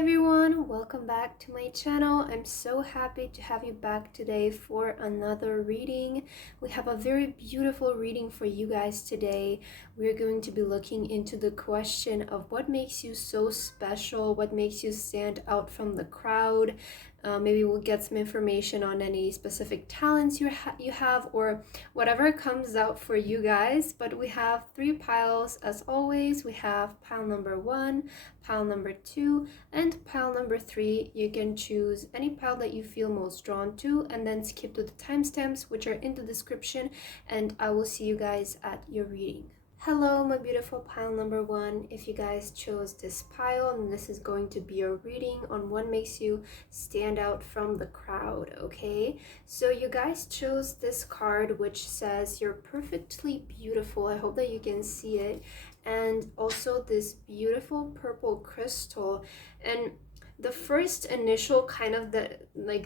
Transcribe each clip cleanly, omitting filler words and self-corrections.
everyone, welcome back to my channel. I'm so happy to have you back today for another reading. We have a very beautiful reading for you guys today. We're going to be looking into the question of what makes you so special, what makes you stand out from the crowd. Maybe we'll get some information on any specific talents you have or whatever comes out for you guys. But we have three piles as always. We have pile number 1, pile number 2, and pile number 3. You can choose any pile that you feel most drawn to and then skip to the timestamps, which are in the description, and I will see you guys at your reading. Hello, my beautiful pile number 1. If you guys chose this pile, and this is going to be your reading on what makes you stand out from the crowd, okay? So you guys chose this card which says you're perfectly beautiful. I hope that you can see it. And also this beautiful purple crystal. And the first initial kind of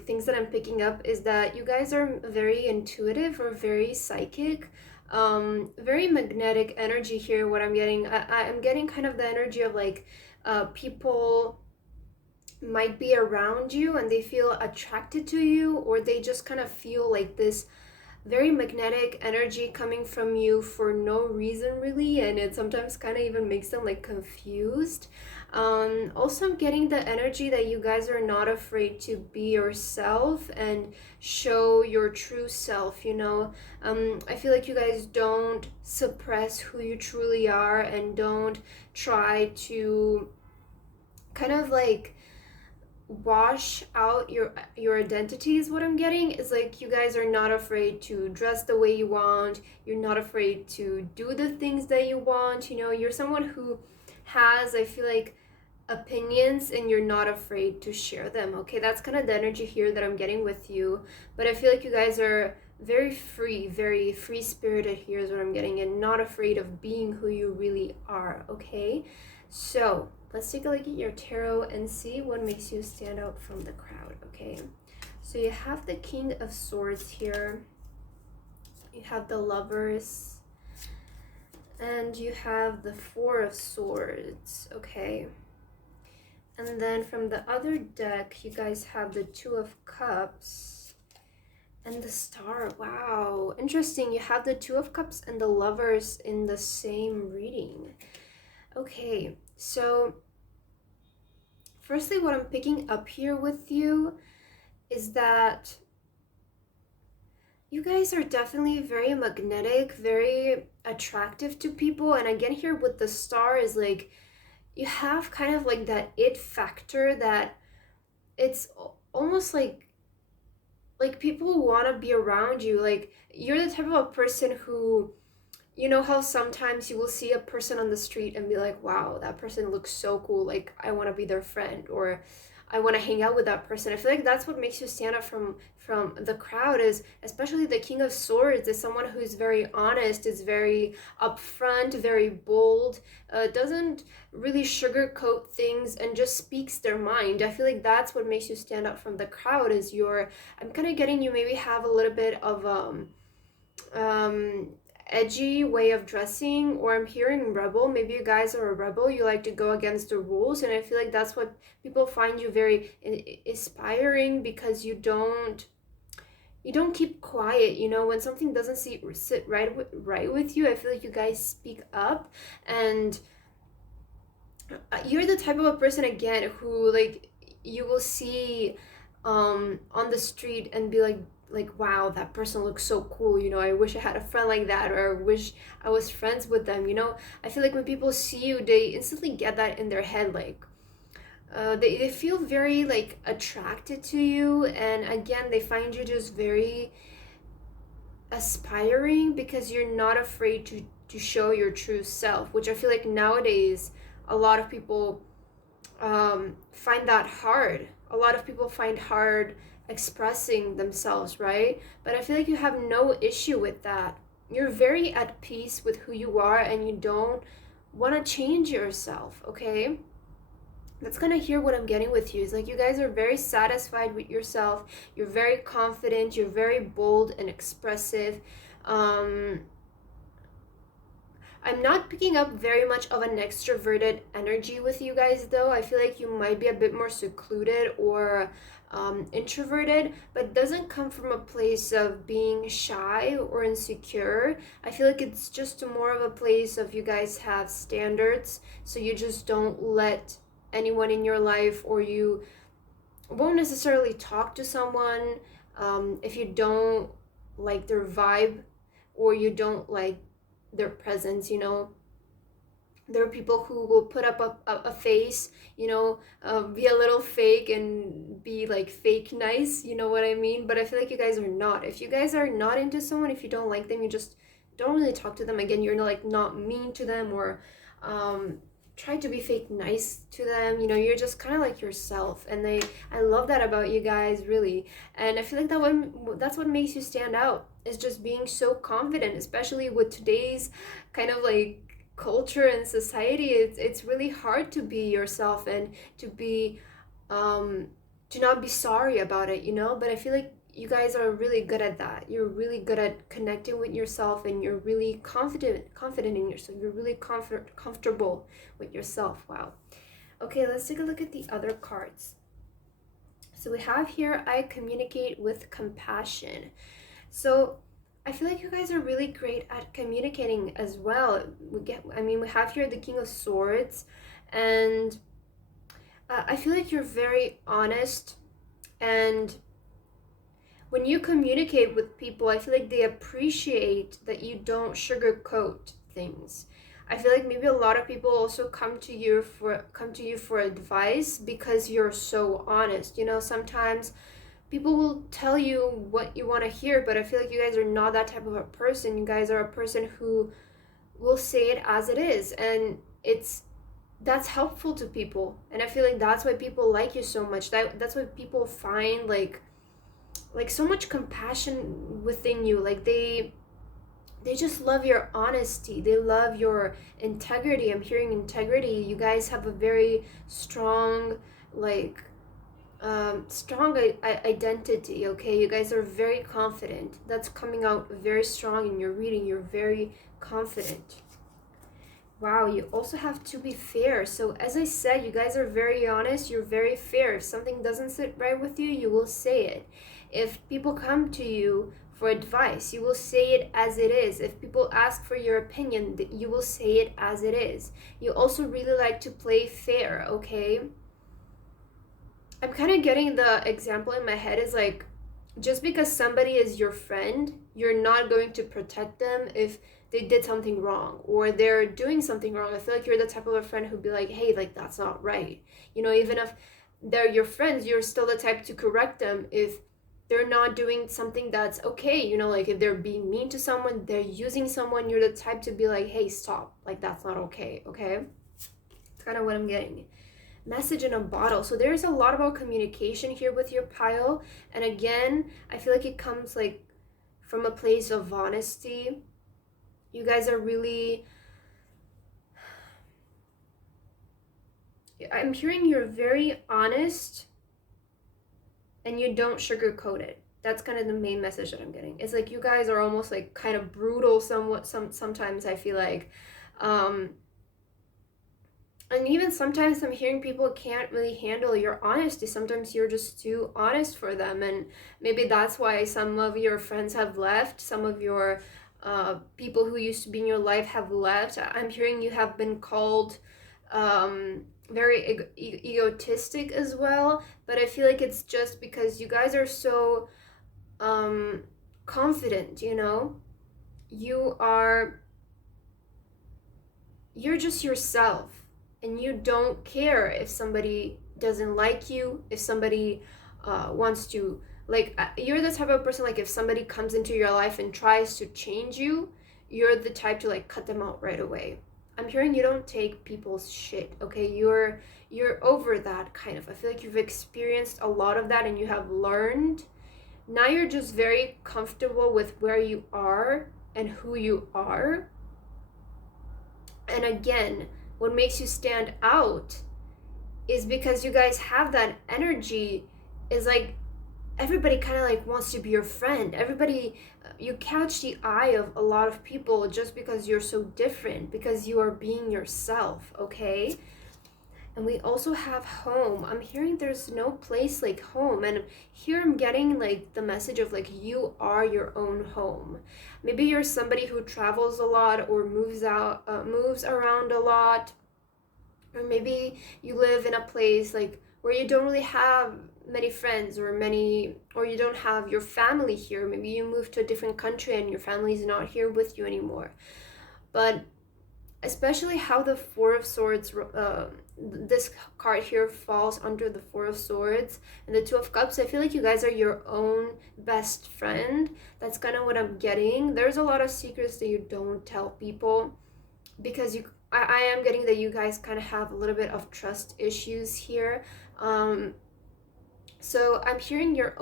things that I'm picking up is that you guys are very intuitive or very psychic. Very magnetic energy here. What I'm getting, I'm getting kind of the energy of like people might be around you and they feel attracted to you, or they just kind of feel like this very magnetic energy coming from you for no reason really, and it sometimes kind of even makes them like confused. Also, I'm getting the energy that you guys are not afraid to be yourself and show your true self, you know. I feel like you guys don't suppress who you truly are and don't try to kind of like wash out your identity is what I'm getting. Is like you guys are not afraid to dress the way you want, you're not afraid to do the things that you want, you know. You're someone who has, I feel like, opinions and you're not afraid to share them, okay? That's kind of the energy here that I'm getting with you. But I feel like you guys are very free spirited here is what I'm getting, and not afraid of being who you really are, okay? So let's take a look at your tarot and see what makes you stand out from the crowd, okay? So you have the King of Swords here, you have the Lovers, and you have the Four of Swords, okay? And then from the other deck, you guys have the Two of Cups and the Star. Wow, interesting. You have the Two of Cups and the Lovers in the same reading. Okay, so firstly, what I'm picking up here with you is that you guys are definitely very magnetic, very attractive to people. And again, here with the Star is like, you have kind of like that it factor that it's almost like people want to be around you. Like, you're the type of a person who, you know how sometimes you will see a person on the street and be like, wow, that person looks so cool, like I want to be their friend, or I want to hang out with that person. I feel like that's what makes you stand out from the crowd, is especially the King of Swords is someone who's very honest, is very upfront, very bold, doesn't really sugarcoat things and just speaks their mind. I feel like that's what makes you stand out from the crowd. Is I'm kind of getting you maybe have a little bit of edgy way of dressing, or I'm hearing rebel. Maybe you guys are a rebel, you like to go against the rules, and I feel like that's what people find you very inspiring, because you don't keep quiet, you know. When something doesn't sit right with you, I feel like you guys speak up, and you're the type of a person again who, like, you will see on the street and be like, wow, that person looks so cool, you know, I wish I had a friend like that, or I wish I was friends with them, you know. I feel like when people see you, they instantly get that in their head, like they feel very like attracted to you, and again, they find you just very aspiring, because you're not afraid to show your true self, which I feel like nowadays a lot of people find that hard. A lot of people find hard expressing themselves, right? But I feel like you have no issue with that. You're very at peace with who you are, and you don't want to change yourself, okay? That's kind of here what I'm getting with you. Is like you guys are very satisfied with yourself. You're very confident. You're very bold and expressive. I'm not picking up very much of an extroverted energy with you guys, though. I feel like you might be a bit more secluded or introverted, but it doesn't come from a place of being shy or insecure. I feel like it's just more of a place of you guys have standards, so you just don't let anyone in your life, or you won't necessarily talk to someone if you don't like their vibe or you don't like their presence, you know. There are people who will put up a face, you know, be a little fake and be like fake nice, you know what I mean? But I feel like you guys are not. If you guys are not into someone, if you don't like them, you just don't really talk to them. Again, you're like not mean to them or try to be fake nice to them, you know. You're just kind of like yourself, and I love that about you guys, really. And I feel like that's what makes you stand out, is just being so confident, especially with today's kind of like culture and society. It's really hard to be yourself and to be to not be sorry about it, you know. But I feel like you guys are really good at that. You're really good at connecting with yourself, and you're really confident in yourself. You're really comfortable with yourself. Wow. Okay, let's take a look at the other cards. So we have here, I communicate with compassion. So I feel like you guys are really great at communicating as well. We have here the King of Swords, and I feel like you're very honest, and when you communicate with people, I feel like they appreciate that you don't sugarcoat things. I feel like maybe a lot of people also come to you for advice because you're so honest. You know, sometimes people will tell you what you want to hear, but I feel like you guys are not that type of a person. You guys are a person who will say it as it is, and that's helpful to people. And I feel like that's why people like you so much. That's why people find like so much compassion within you. Like they just love your honesty. They love your integrity. I'm hearing integrity. You guys have a very strong strong identity. Okay, you guys are very confident. That's coming out very strong in your reading. You're very confident. Wow, you also have to be fair. So as I said, you guys are very honest. You're very fair. If something doesn't sit right with you, you will say it. If people come to you for advice, you will say it as it is. If people ask for your opinion, you will say it as it is. You also really like to play fair, okay? I'm kind of getting the example in my head is like, just because somebody is your friend, you're not going to protect them if they did something wrong or they're doing something wrong. I feel like you're the type of a friend who'd be like, hey, like that's not right. You know, even if they're your friends, you're still the type to correct them if they're not doing something that's okay. You know, like if they're being mean to someone, they're using someone, you're the type to be like, hey, stop, like that's not okay. It's kind of what I'm getting. Message in a bottle. So there's a lot about communication here with your pile, and again, I feel like it comes like from a place of honesty. You guys are really, I'm hearing you're very honest and you don't sugarcoat it. That's kind of the main message that I'm getting. It's like you guys are almost like kind of brutal sometimes, I feel like. And even sometimes I'm hearing people can't really handle your honesty. Sometimes you're just too honest for them, and maybe that's why some of your friends have left, some of your people who used to be in your life have left. I'm hearing you have been called very egotistic as well, but I feel like it's just because you guys are so confident, you know? You're just yourself, and you don't care if somebody doesn't like you, if somebody wants to, like, you're the type of person, like, if somebody comes into your life and tries to change you, you're the type to, like, cut them out right away. I'm hearing you don't take people's shit, okay? You're over that, kind of. I feel like you've experienced a lot of that and you have learned. Now you're just very comfortable with where you are and who you are. And again, what makes you stand out is because you guys have that energy. Is like everybody kind of like wants to be your friend. Everybody, you catch the eye of a lot of people just because you're so different, because you are being yourself, okay? And we also have home. I'm hearing there's no place like home. And here I'm getting like the message of like you are your own home. Maybe you're somebody who travels a lot or moves around a lot. Or maybe you live in a place like where you don't really have many friends or you don't have your family here. Maybe you moved to a different country and your family's not here with you anymore. But especially how the Four of Swords, this card here falls under the Four of Swords and the Two of Cups. I feel like you guys are your own best friend. That's kind of what I'm getting. There's a lot of secrets that you don't tell people because I am getting that you guys kind of have a little bit of trust issues here. So I'm hearing you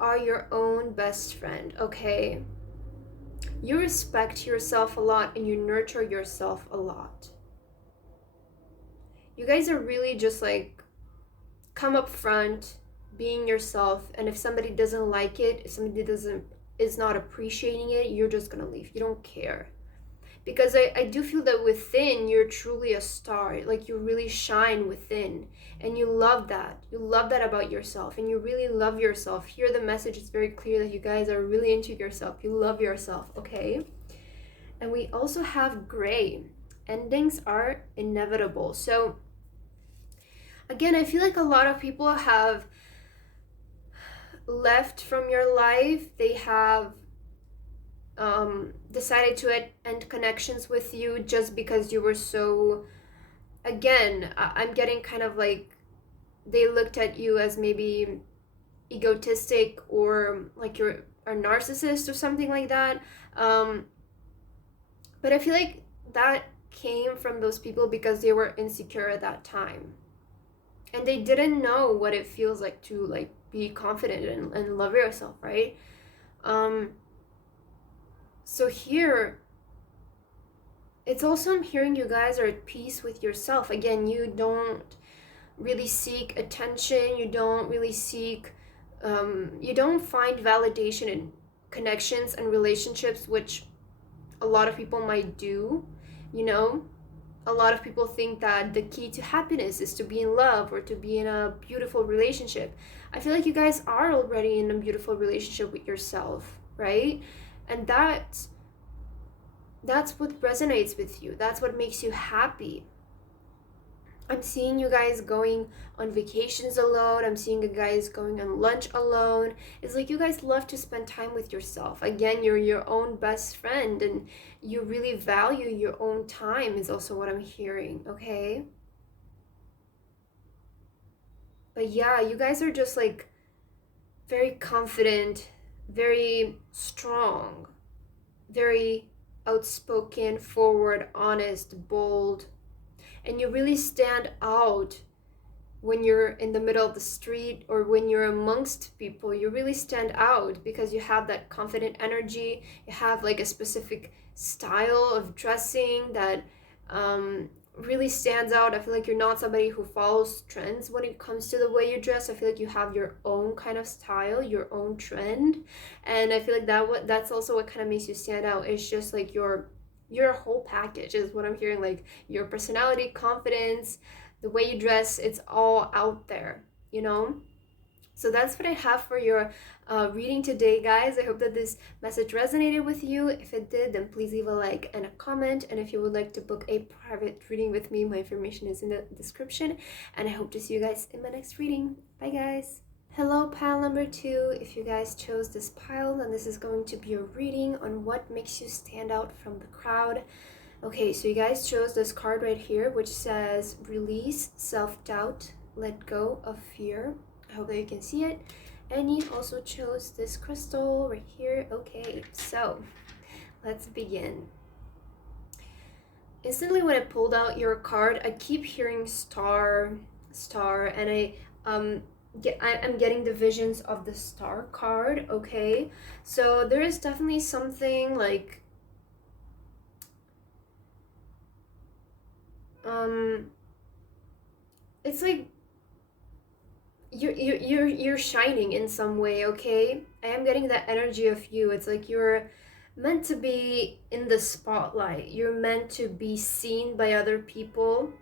are your own best friend, okay? You respect yourself a lot and you nurture yourself a lot. You guys are really just like come up front, being yourself, and if somebody doesn't like it, if somebody is not appreciating it, you're just gonna leave. You don't care. Because I do feel that within you're truly a star. Like you really shine within and you love that. You love that about yourself and you really love yourself. Here the message is very clear that you guys are really into yourself. You love yourself, okay? And we also have gray. Endings are inevitable. So again, I feel like a lot of people have left from your life. They have decided to end connections with you just because you were so, again, I'm getting kind of like they looked at you as maybe egotistic or like you're a narcissist or something like that. But I feel like that came from those people because they were insecure at that time and they didn't know what it feels like to like be confident and love yourself, right? So here it's also, I'm hearing you guys are at peace with yourself. Again, you don't really seek attention, you don't really seek you don't find validation in connections and relationships, which a lot of people might do, you know. A lot of people think that the key to happiness is to be in love or to be in a beautiful relationship. I feel like you guys are already in a beautiful relationship with yourself, right? And that's what resonates with you. That's what makes you happy. I'm seeing you guys going on vacations alone. I'm seeing you guys going on lunch alone. It's like you guys love to spend time with yourself. Again, you're your own best friend and you really value your own time is also what I'm hearing, okay? But yeah, you guys are just like very confident, very strong, very outspoken, forward, honest, bold, and you really stand out when you're in the middle of the street or when you're amongst people. You really stand out because you have that confident energy. You have like a specific style of dressing that really stands out. I feel like you're not somebody who follows trends when it comes to the way you dress. I feel like you have your own kind of style, your own trend, and I feel like that's also what kind of makes you stand out. It's just like your whole package is what I'm hearing, like your personality, confidence, the way you dress, it's all out there, you know? So that's what I have for your reading today, guys. I hope that this message resonated with you. If it did, then please leave a like and a comment. And if you would like to book a private reading with me, my information is in the description. And I hope to see you guys in my next reading. Bye, guys. Hello, pile number 2. If you guys chose this pile, then this is going to be a reading on what makes you stand out from the crowd. Okay, so you guys chose this card right here, which says release self-doubt, let go of fear. I hope that you can see it. And you also chose this crystal right here. Okay, so let's begin. Instantly when I pulled out your card, I keep hearing star, and I'm getting the visions of the star card, okay? So there is definitely something like it's like you're shining in some way, okay? I am getting that energy of you. It's like you're meant to be in the spotlight. You're meant to be seen by other people.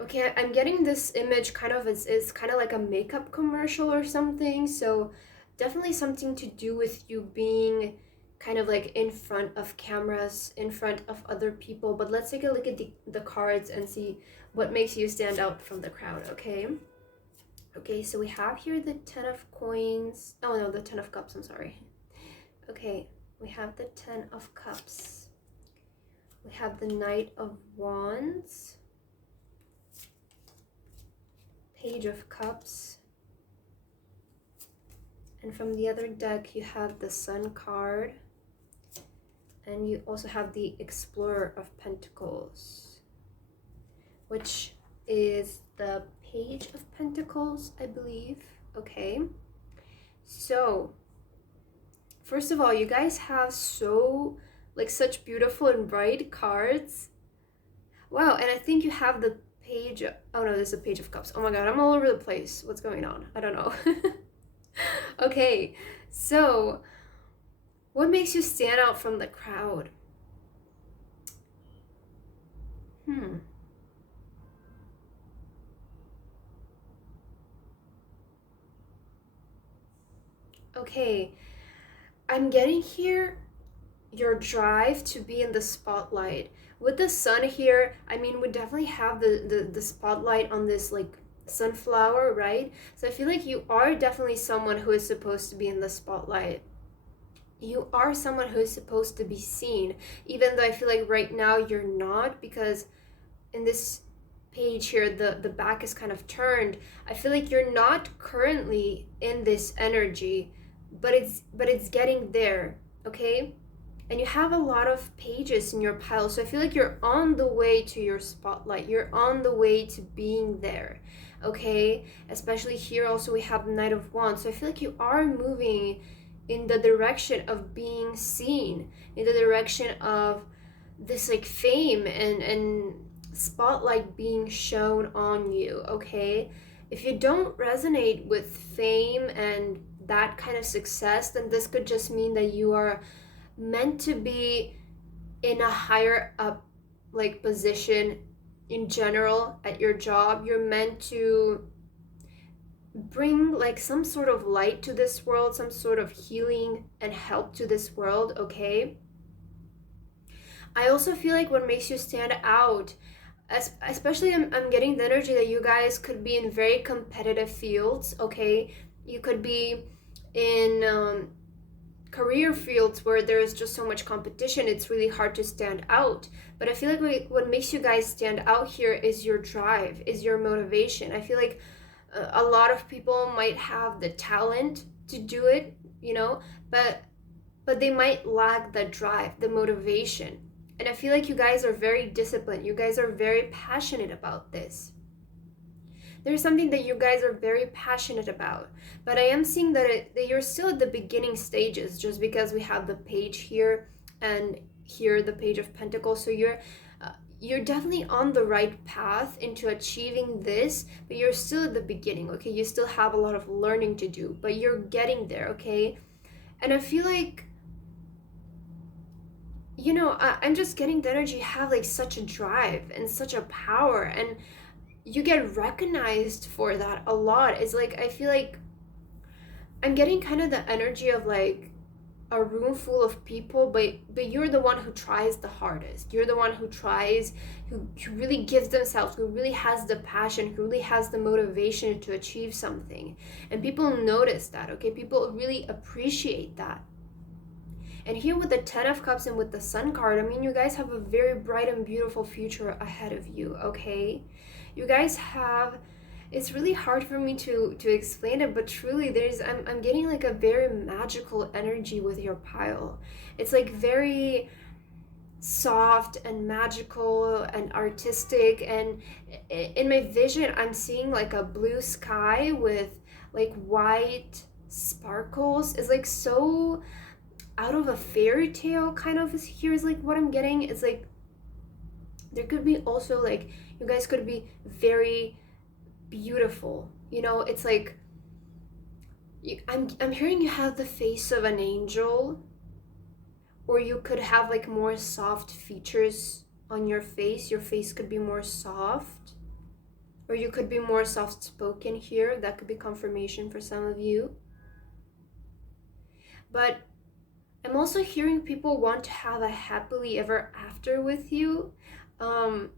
Okay, I'm getting this image kind of is kind of like a makeup commercial or something. So definitely something to do with you being kind of like in front of cameras, in front of other people. But let's take a look at the cards and see what makes you stand out from the crowd, okay? Okay, so we have here the 10 of coins. Oh no, the 10 of cups, I'm sorry. Okay, we have the 10 of cups. We have the Knight of Wands. Page of Cups. And from the other deck, you have the Sun card. And you also have the Explorer of Pentacles, which is the Page of Pentacles, I believe. Okay. So, first of all, you guys have such beautiful and bright cards. Wow, and I think you have the page. Oh no, there's a Page of Cups. Oh my god, I'm all over the place. What's going on? I don't know. Okay, so what makes you stand out from the crowd? Okay, I'm getting here your drive to be in the spotlight. With the sun here, I mean, we definitely have the spotlight on this like sunflower, right? So I feel like you are definitely someone who is supposed to be in the spotlight. You are someone who is supposed to be seen, even though I feel like right now you're not, because in this page here the back is kind of turned. I feel like you're not currently in this energy, but it's getting there, okay? And you have a lot of pages in your pile, so I feel like you're on the way to your spotlight. You're on the way to being there, okay? Especially here also we have the Knight of Wands, so I feel like you are moving in the direction of being seen, in the direction of this like fame and spotlight being shown on you, okay? If you don't resonate with fame and that kind of success, then this could just mean that you are meant to be in a higher up like position in general at your job. You're meant to bring like some sort of light to this world, some sort of healing and help to this world, okay? I also feel like what makes you stand out, especially I'm getting the energy that you guys could be in very competitive fields, okay? You could be in career fields where there's just so much competition, it's really hard to stand out. But I feel like what makes you guys stand out here is your drive, is your motivation. I feel like a lot of people might have the talent to do it, you know, but they might lack the drive, the motivation. And I feel like you guys are very disciplined. You guys are very passionate about this. There's something that you guys are very passionate about, but I am seeing that you're still at the beginning stages, just because we have the page here and here the Page of Pentacles. So you're definitely on the right path into achieving this, but you're still at the beginning, okay? You still have a lot of learning to do, but you're getting there, okay? And I feel like, you know, I'm just getting the energy. You have like such a drive and such a power, and you get recognized for that a lot. It's like, I feel like I'm getting kind of the energy of like a room full of people, but you're the one who tries the hardest. You're the one who tries, who really gives themselves, who really has the passion, who really has the motivation to achieve something. And people notice that, okay? People really appreciate that. And here with the 10 of Cups and with the Sun card, I mean, you guys have a very bright and beautiful future ahead of you, okay? You guys have, it's really hard for me to explain it, but truly I'm getting like a very magical energy with your pile. It's like very soft and magical and artistic, and in my vision I'm seeing like a blue sky with like white sparkles. It's like so out of a fairy tale kind of. Here's like what I'm getting. It's like there could be also like you guys could be very beautiful, You know, it's like I'm hearing you have the face of an angel, or you could have like more soft features on your face. Your face could be more soft, or you could be more soft spoken here. That could be confirmation for some of you. But I'm also hearing people want to have a happily ever after with you. Um,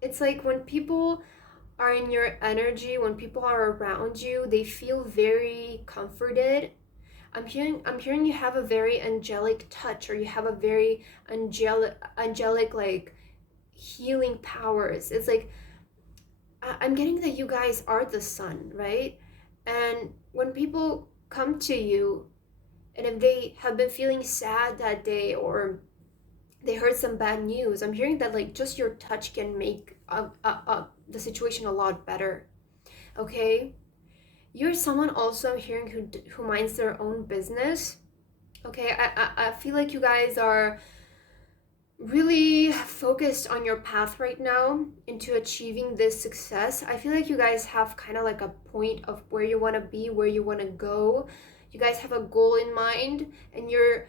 it's like when people are in your energy, when people are around you, they feel very comforted. I'm hearing you have a very angelic touch, or you have a very angelic like healing powers. It's like I'm getting that you guys are the sun, right? And when people come to you, and if they have been feeling sad that day, or they heard some bad news, I'm hearing that like just your touch can make the situation a lot better. Okay, you're someone also I'm hearing who minds their own business. Okay, I feel like you guys are really focused on your path right now into achieving this success. I feel like you guys have kind of like a point of where you want to be, where you want to go. You guys have a goal in mind, and you're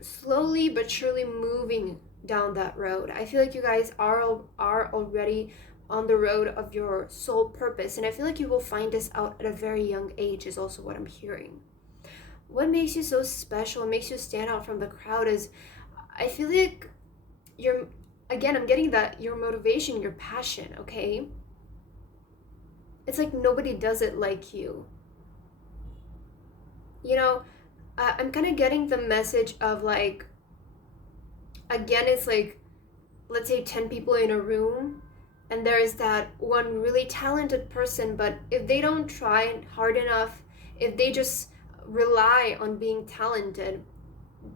slowly but surely moving down that road. I feel like you guys are already on the road of your soul purpose, and I feel like you will find this out at a very young age is also what I'm hearing. What makes you so special, what makes you stand out from the crowd is I feel like you're, again, I'm getting that your motivation, your passion, okay? It's like nobody does it like you. You know, I'm kind of getting the message of like, again, it's like, let's say 10 people in a room, and there's that one really talented person, but if they don't try hard enough, if they just rely on being talented,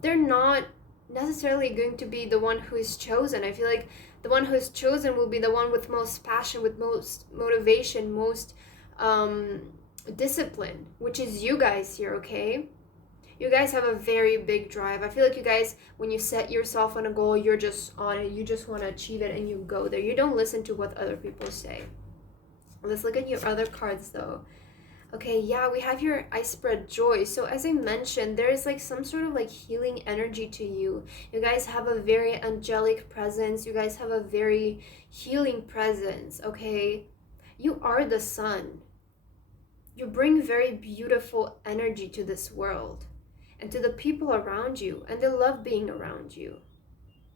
they're not necessarily going to be the one who is chosen. I feel like the one who is chosen will be the one with most passion, with most motivation, most discipline, which is you guys here, okay? You guys have a very big drive. I feel like you guys, when you set yourself on a goal, you're just on it. You just want to achieve it and you go there. You don't listen to what other people say. Let's look at your other cards though. Okay, yeah, we have your I spread joy. So as I mentioned, there is like some sort of like healing energy to you. You guys have a very angelic presence. You guys have a very healing presence, okay? You are the sun. You bring very beautiful energy to this world and to the people around you, and they love being around you.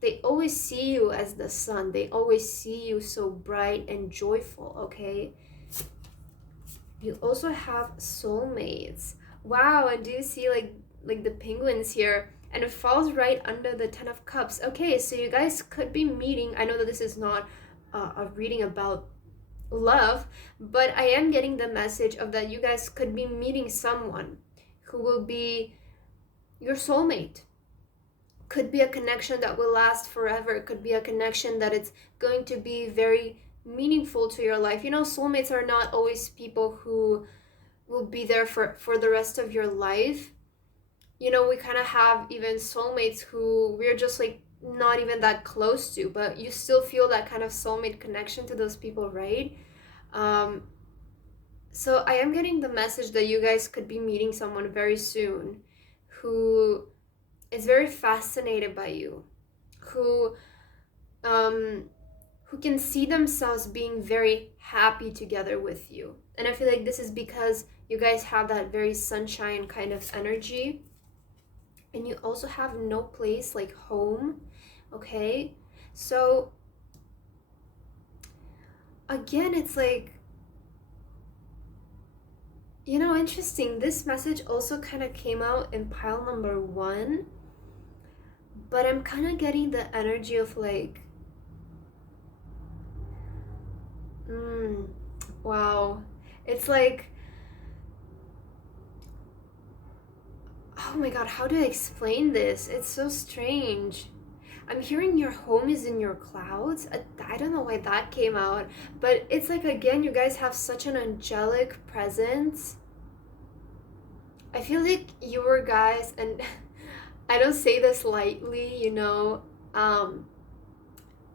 They always see you as the sun. They always see you so bright and joyful, okay? You also have soulmates. Wow, and do you see like the penguins here? And it falls right under the 10 of cups. Okay, so you guys could be meeting. I know that this is not a reading about love, but I am getting the message of that you guys could be meeting someone who will be your soulmate. Could be a connection that will last forever. It could be a connection that it's going to be very meaningful to your life. You know, soulmates are not always people who will be there for the rest of your life. You know, we kind of have even soulmates who we're just like not even that close to, but you still feel that kind of soulmate connection to those people, right? So I am getting the message that you guys could be meeting someone very soon who is very fascinated by you, who can see themselves being very happy together with you. And I feel like this is because you guys have that very sunshine kind of energy, and you also have no place like home, okay? So again, it's like, you know, interesting, this message also kind of came out in pile number 1, but I'm kind of getting the energy of like, wow, it's like, oh my god, how do I explain this? It's so strange. I'm hearing your home is in your clouds. I don't know why that came out, but it's like, again, you guys have such an angelic presence. I feel like you guys, and I don't say this lightly, you know,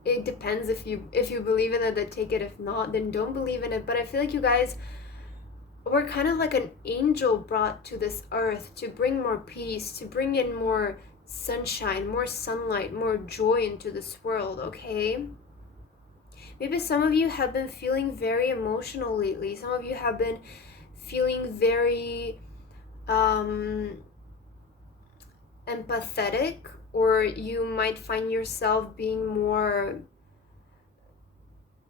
it depends if you believe in it, then take it. If not, then don't believe in it. But I feel like you guys we're kind of like an angel brought to this earth to bring more peace, to bring in more sunshine, more sunlight, more joy into this world, okay? Maybe some of you have been feeling very emotional lately. Some of you have been feeling very empathetic, or you might find yourself being more,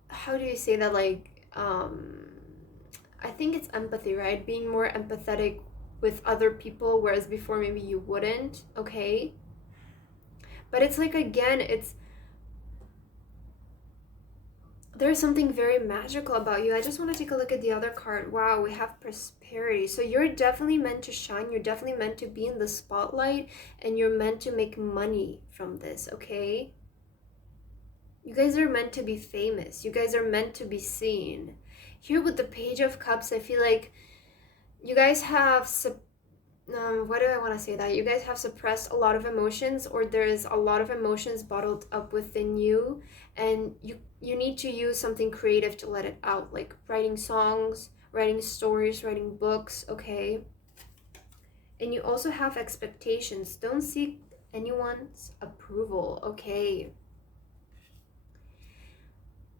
how do you say that, like, I think it's empathy, right? Being more empathetic with other people, whereas before maybe you wouldn't, okay? But it's like, again, there's something very magical about you. I just want to take a look at the other card. Wow, we have prosperity. So you're definitely meant to shine. You're definitely meant to be in the spotlight, and you're meant to make money from this, okay? You guys are meant to be famous. You guys are meant to be seen. Here with the Page of Cups, I feel like you guys have what do I want to say, that you guys have suppressed a lot of emotions, or there's a lot of emotions bottled up within you, and you need to use something creative to let it out, like writing songs, writing stories, writing books, okay? And you also have expectations. Don't seek anyone's approval, okay?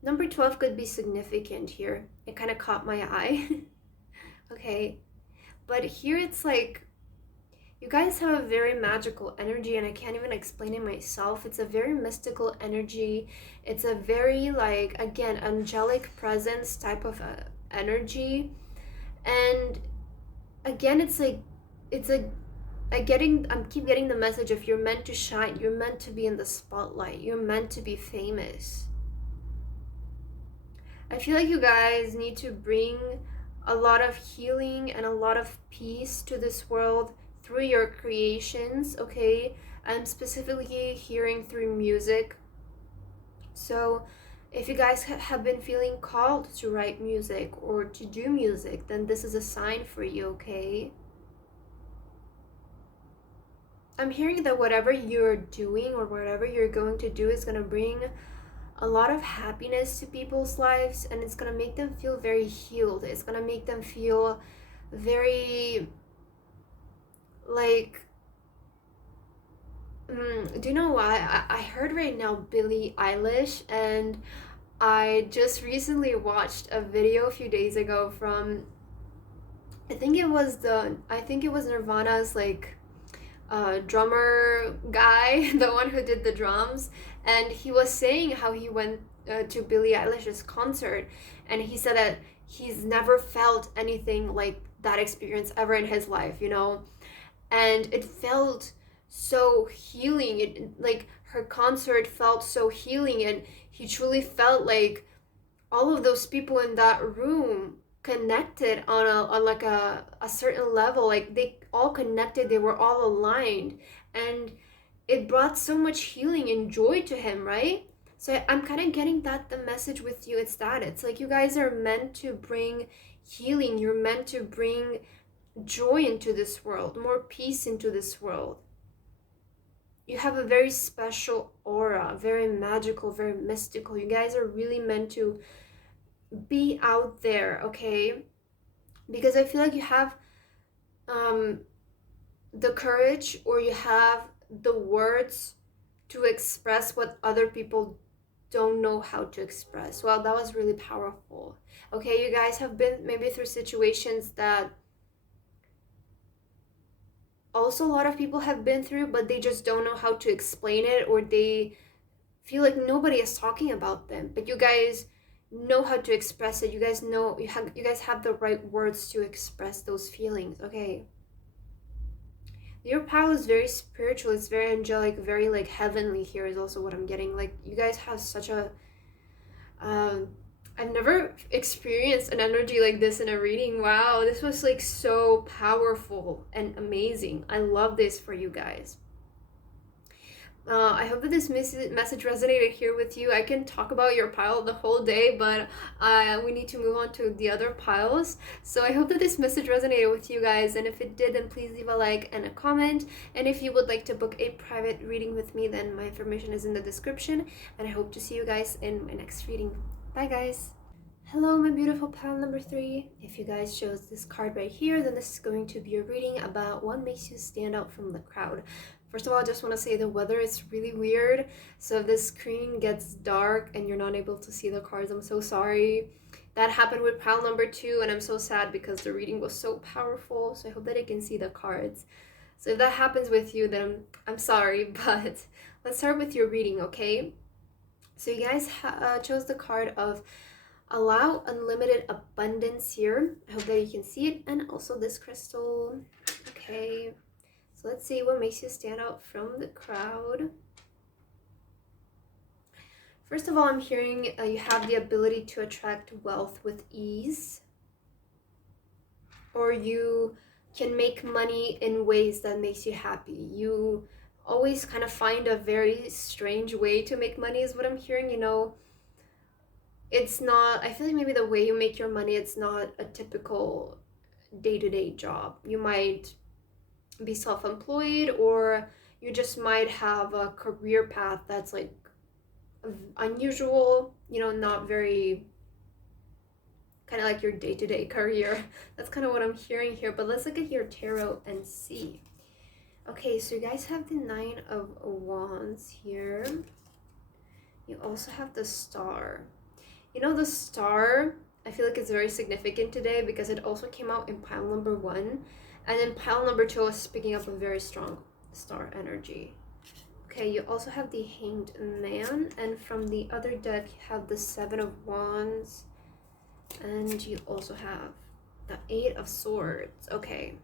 Number 12 could be significant here. It kind of caught my eye. Okay, but here it's like you guys have a very magical energy, and I can't even explain it myself. It's a very mystical energy. It's a very, like, again, angelic presence type of energy. And again, it's like, I'm keep getting the message of you're meant to shine. You're meant to be in the spotlight. You're meant to be famous. I feel like you guys need to bring a lot of healing and a lot of peace to this world through your creations, okay? I'm specifically hearing through music. So if you guys have been feeling called to write music or to do music, then this is a sign for you, okay? I'm hearing that whatever you're doing or whatever you're going to do is going to bring a lot of happiness to people's lives, and it's going to make them feel very healed. It's going to make them feel very, like, do you know why? I heard right now Billie Eilish, and I just recently watched a video a few days ago from, I think it was Nirvana's, like, drummer guy, the one who did the drums, and he was saying how he went to Billie Eilish's concert, and he said that he's never felt anything like that experience ever in his life, you know, and it felt so healing. It, like, her concert felt so healing, and he truly felt like all of those people in that room connected on like a certain level, like they all connected, they were all aligned, and it brought so much healing and joy to him, right? So I'm kind of getting that the message with you, it's like you guys are meant to bring healing, you're meant to bring joy into this world, more peace into this world. You have a very special aura, very magical, very mystical. You guys are really meant to be out there, okay? Because I feel like you have the courage, or you have the words to express what other people don't know how to express. Well, that was really powerful. Okay, you guys have been maybe through situations that also a lot of people have been through, but they just don't know how to explain it, or they feel like nobody is talking about them. But you guys know how to express it. You guys know, you guys have the right words to express those feelings, okay? Your pile is very spiritual, it's very angelic, very, like, heavenly here is also what I'm getting. Like, you guys have such a I've never experienced an energy like this in a reading. Wow, this was, like, so powerful and amazing. I love this for you guys. I hope that this message resonated here with you. I can talk about your pile the whole day, but we need to move on to the other piles. So I hope that this message resonated with you guys, and if it did, then please leave a like and a comment. And if you would like to book a private reading with me, then my information is in the description, and I hope to see you guys in my next reading. Bye, guys. Hello, my beautiful pal number 3. If you guys chose this card right here, then this is going to be a reading about what makes you stand out from the crowd. First of all, I just want to say the weather is really weird. So if this screen gets dark and you're not able to see the cards, I'm so sorry. That happened with pal number 2, and I'm so sad because the reading was so powerful. So I hope that I can see the cards. So if that happens with you, then I'm sorry, but let's start with your reading, okay? So you guys chose the card of allow unlimited abundance here. I hope that you can see it, and also this crystal. Okay, so let's see what makes you stand out from the crowd. First of all, I'm hearing you have the ability to attract wealth with ease, or you can make money in ways that makes you happy. You always kind of find a very strange way to make money is what I'm hearing, you know. It's not, I feel like maybe the way you make your money, it's not a typical day-to-day job. You might be self-employed, or you just might have a career path that's like unusual, you know, not very kind of like your day-to-day career. That's kind of what I'm hearing here. But let's look at your tarot and see. Okay, so you guys have the 9 of Wands here. You also have the Star. You know, the Star, I feel like it's very significant today because it also came out in pile number 1. And then pile number 2 is picking up a very strong Star energy. Okay, you also have the Hanged Man. And from the other deck, you have the 7 of Wands. And you also have the 8 of Swords. Okay.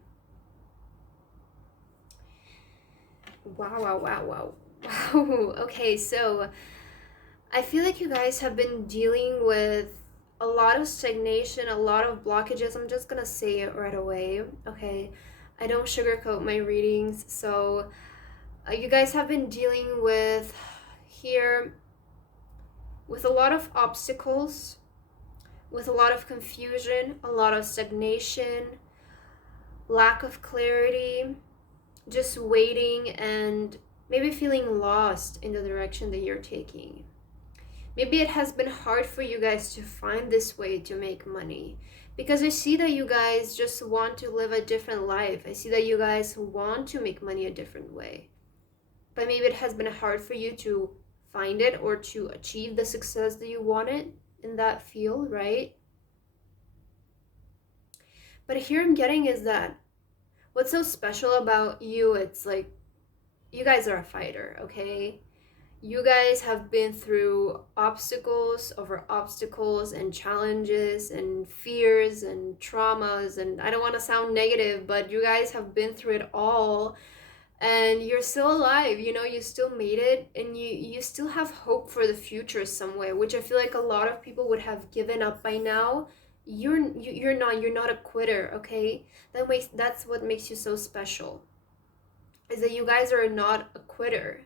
Wow, wow, wow, wow. Wow. Okay, so I feel like you guys have been dealing with a lot of stagnation, a lot of blockages. I'm just gonna say it right away. Okay, I don't sugarcoat my readings. So you guys have been dealing with here with a lot of obstacles, with a lot of confusion, a lot of stagnation, lack of clarity, just waiting and maybe feeling lost in the direction that you're taking. Maybe it has been hard for you guys to find this way to make money, because I see that you guys just want to live a different life. I see that you guys want to make money a different way, but maybe it has been hard for you to find it or to achieve the success that you wanted in that field, right? But here I'm getting is that what's so special about you, it's like you guys are a fighter, okay? You guys have been through obstacles over obstacles and challenges and fears and traumas, and I don't want to sound negative, but you guys have been through it all, and you're still alive, you know, you still made it, and you still have hope for the future somewhere, which I feel like a lot of people would have given up by now. You're not a quitter, okay? That's what makes you so special, is that you guys are not a quitter.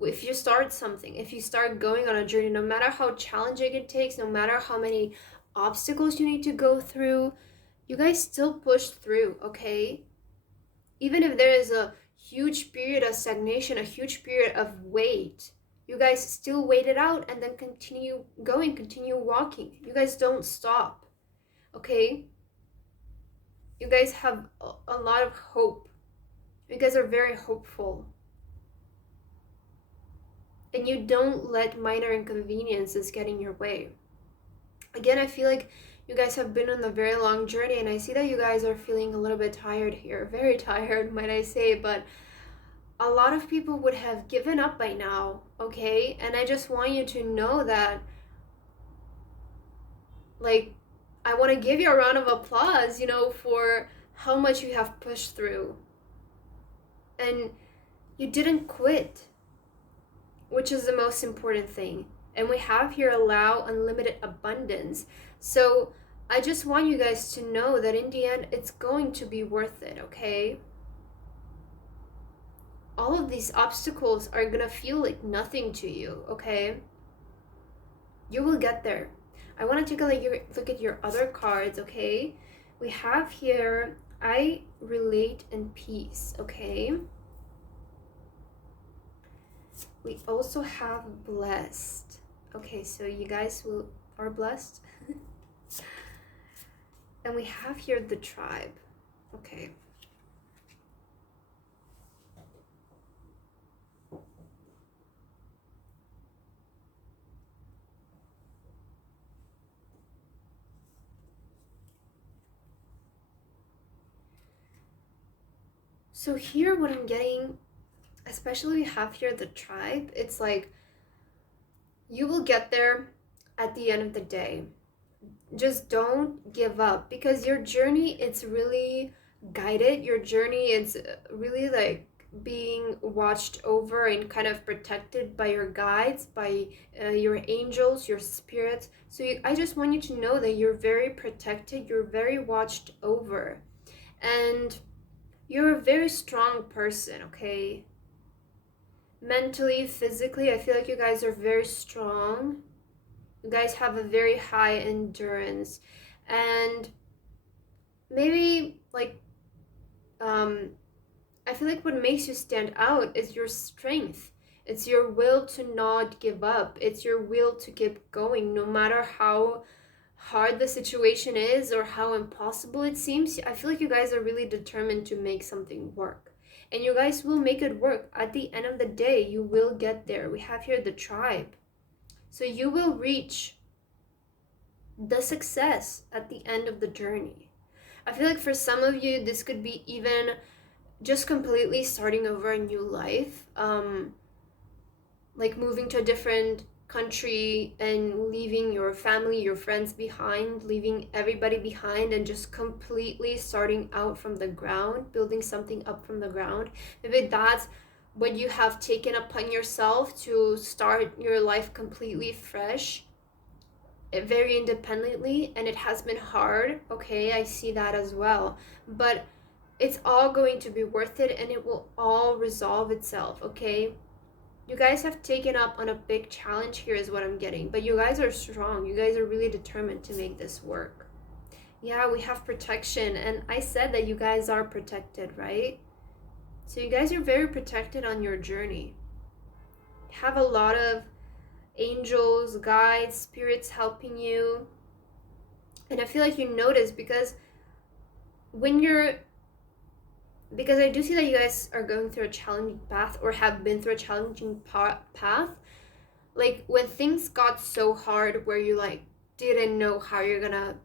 If you start something, if you start going on a journey, no matter how challenging it takes, no matter how many obstacles you need to go through, you guys still push through, okay? Even if there is a huge period of stagnation, a huge period of wait, you guys still wait it out and then continue going, continue walking. You guys don't stop, okay? You guys have a lot of hope. You guys are very hopeful. And you don't let minor inconveniences get in your way. Again, I feel like you guys have been on a very long journey, and I see that you guys are feeling a little bit tired here. Very tired, might I say, but a lot of people would have given up by now, okay? And I just want you to know that, like, I want to give you a round of applause, you know, for how much you have pushed through. And you didn't quit, which is the most important thing. And we have here allow unlimited abundance. So I just want you guys to know that in the end, it's going to be worth it, okay? All of these obstacles are gonna feel like nothing to you, okay? You will get there. I want to take a look at your other cards, okay? We have here, I relate in peace, okay? We also have blessed. Okay, so you guys are blessed. And we have here the tribe. Okay. So here what I'm getting, especially we have here the tribe, it's like you will get there at the end of the day. Just don't give up, because your journey, it's really guided. Your journey is really like being watched over and kind of protected by your guides, by your angels, your spirits. So I just want you to know that you're very protected, you're very watched over, and you're a very strong person, okay? Mentally, physically, I feel like you guys are very strong. You guys have a very high endurance, and maybe like I feel like what makes you stand out is your strength. It's your will to not give up. It's your will to keep going no matter how hard the situation is or how impossible it seems. I feel like you guys are really determined to make something work, and you guys will make it work. At the end of the day, you will get there. We have here the tribe. So you will reach the success at the end of the journey. I feel like for some of you, this could be even just completely starting over a new life, like moving to a different country and leaving your family, your friends behind, leaving everybody behind, and just completely starting out from the ground, building something up from the ground. Maybe that's what you have taken upon yourself, to start your life completely fresh, very independently, and it has been hard. Okay, I see that as well, but it's all going to be worth it, and it will all resolve itself. Okay, you guys have taken up on a big challenge here is what I'm getting, but you guys are strong. You guys are really determined to make this work. Yeah, we have protection, and I said that you guys are protected, right? So you guys are very protected on your journey. Have a lot of angels, guides, spirits helping you. And I feel like you notice, because I do see that you guys are going through a challenging path, or have been through a challenging path. Like when things got so hard where you like didn't know how you're gonna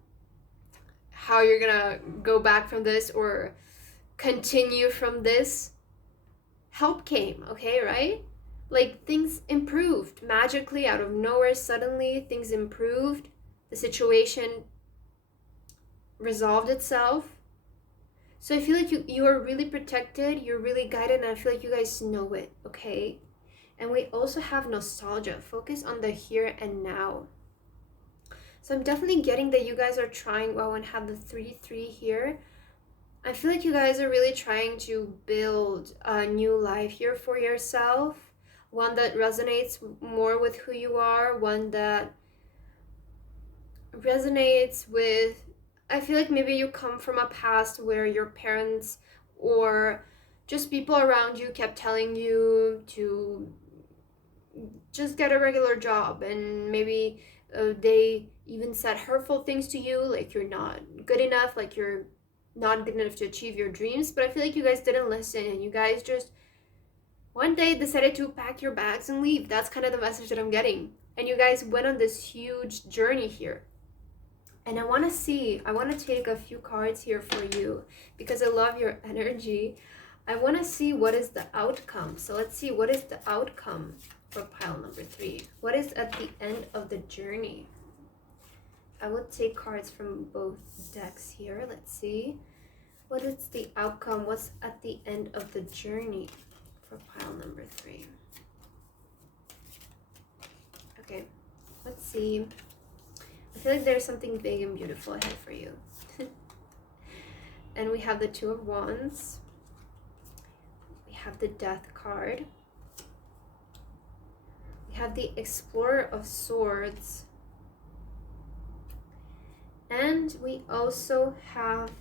go back from this or continue from this, help came. Okay, right? Like things improved magically out of nowhere. Suddenly things improved, the situation resolved itself. So I feel like you are really protected, you're really guided, and I feel like you guys know it. Okay, and we also have nostalgia. Focus on the here and now. So I'm definitely getting that you guys are trying well, and have the 3-3 here. I feel like you guys are really trying to build a new life here for yourself, one that resonates more with who you are, one that resonates with, I feel like maybe you come from a past where your parents or just people around you kept telling you to just get a regular job, and maybe they even said hurtful things to you, like you're not good enough, like you're not good enough to achieve your dreams. But I feel like you guys didn't listen, and you guys just one day decided to pack your bags and leave. That's kind of the message that I'm getting. And you guys went on this huge journey here. And I want to take a few cards here for you, because I love your energy. I want to see what is the outcome. So let's see, what is the outcome for pile number 3? What is at the end of the journey? I will take cards from both decks here. Let's see. What is the outcome? What's at the end of the journey for pile number 3? Okay, let's see. I feel like there's something big and beautiful ahead for you. And we have the 2 of Wands. We have the Death card. We have the Explorer of Swords. And we also have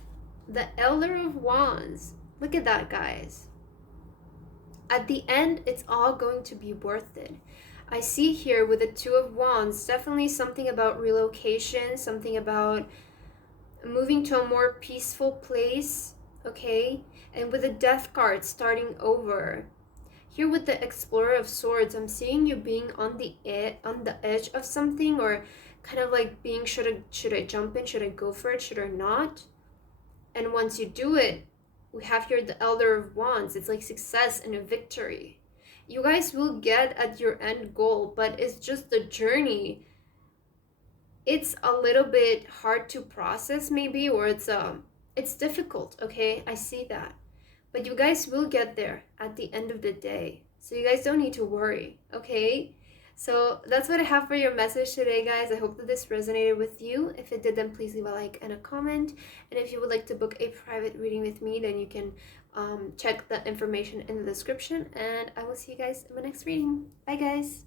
the Elder of Wands. Look at that, guys. At the end, it's all going to be worth it. I see here with the Two of Wands, definitely something about relocation, something about moving to a more peaceful place, okay? And with the Death card, starting over. Here with the Explorer of Swords, I'm seeing you being on the edge of something, or kind of like being, should I jump in, should I go for it, should I not? And once you do it, we have here the Elder of Wands. It's like success and a victory. You guys will get at your end goal, but it's just the journey. It's a little bit hard to process maybe, or it's difficult, okay? I see that. But you guys will get there at the end of the day. So you guys don't need to worry, okay? So that's what I have for your message today, guys. I hope that this resonated with you. If it did, then please leave a like and a comment. And if you would like to book a private reading with me, then you can check the information in the description. And I will see you guys in my next reading. Bye, guys.